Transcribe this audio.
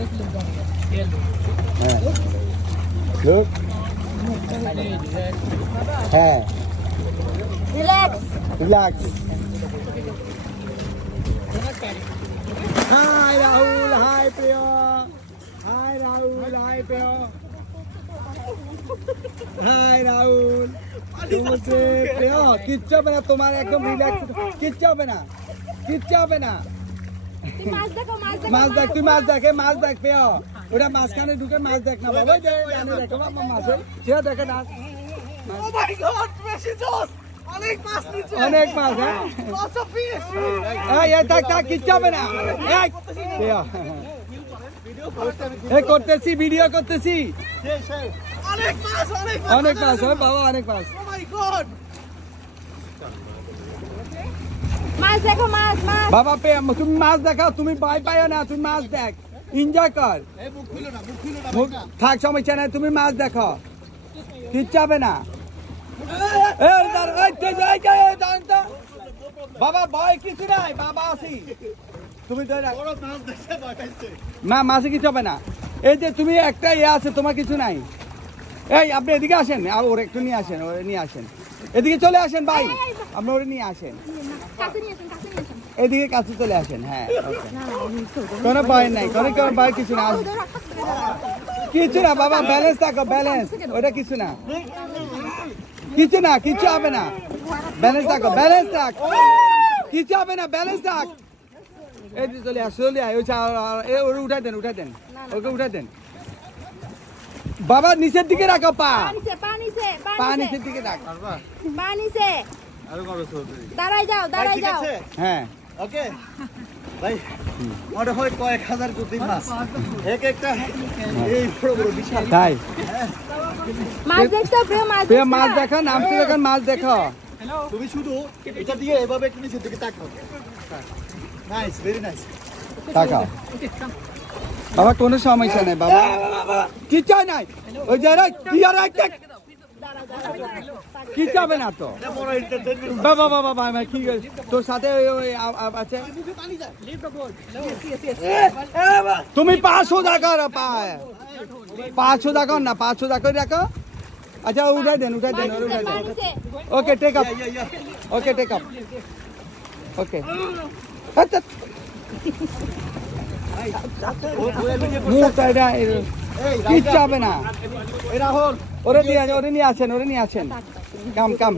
Look. Hey. Relax. Relax. Hi Rahul, hi Priya. Hi Rahul, hi Priya. Hi Rahul. तुमसे प्रिया किच्चा बना तुम्हारे एकदम relax Kichcha बना মাছ দেখ তুই মাছ দেখ মাছ দেখ পেও ওটা মাছখানে ঢুকে মাছ দেখ না বাবা জানি দেখো বাবা মাছ সে দেখে না ও মাই গড বেশি জোস অনেক মাছ নিচে অনেক মাছ হ্যাঁ লটস অফ ফিশ এই থাক কিচ্ছু হবে না এই পেও এই করতেছি ভিডিও করতেছি অনেক মাছ হয় বাবা অনেক মাছ ও মাই গড মাছ দেখো মাছ বাবা পে তুমি মাছ দেখাও তুমি ভয় পাইও না তুমি মাছ দেখ এনজয় কর মুখ খুলো না থাক সমস্যা নাই তুমি মাছ দেখো কিচ্ছু হবে না বাবা ভয় কিছু নাই বাবা আসি তুমি মা মাছে কিছু হবে না এই যে তুমি একটা আছে তোমার কিছু নাই এই আপনি এদিকে আসেন আর ওর একটু নিয়ে আসেন এদিকে চলে আসেন ভাই আপনি ওরে নিয়ে আসেন এদিকে কাছে চলে আসেন হ্যাঁ কোনো ভয় নাই কোনো ভয় কিছু না বাবা ব্যালেন্স থাকো ব্যালেন্স ওটা কিছু হবে না ব্যালেন্স থাকো কিছু হবে না ব্যালেন্স থাক এই চলে উঠাই দেন ওকে উঠাই দেন বাবা নিচের দিকে রাখো পা নিচের দিকে রাখ দাঁড়াই যাও হ্যাঁ ওকে ভাই মনে হয় কয়েক হাজার কোটি মাছ এক একটা এই বড় বড় বিশাল তাই মাছ দেখছো প্রিয় মাছ দেখা নামতে দেখেন মাছ দেখো তুমি শুধু এটা দিয়ে এভাবে একটু নিচের দিকে তাকাও নাইস ভেরি নাইস তাকাও বাবা কোনো সমস্যা নেই বাবা কিচ্ছু নাই ওই যে কি যাবে না তো বাবা কি তোর সাথে আছে তুমি 500 টাকা পায় 500 টাকা না 500 টাকা রাখো আচ্ছা উঠাই দেন ওকে টেক আপ ওকে আচ্ছা কিচ্ছু হবে না ওরে নিয়ে আসেন কাম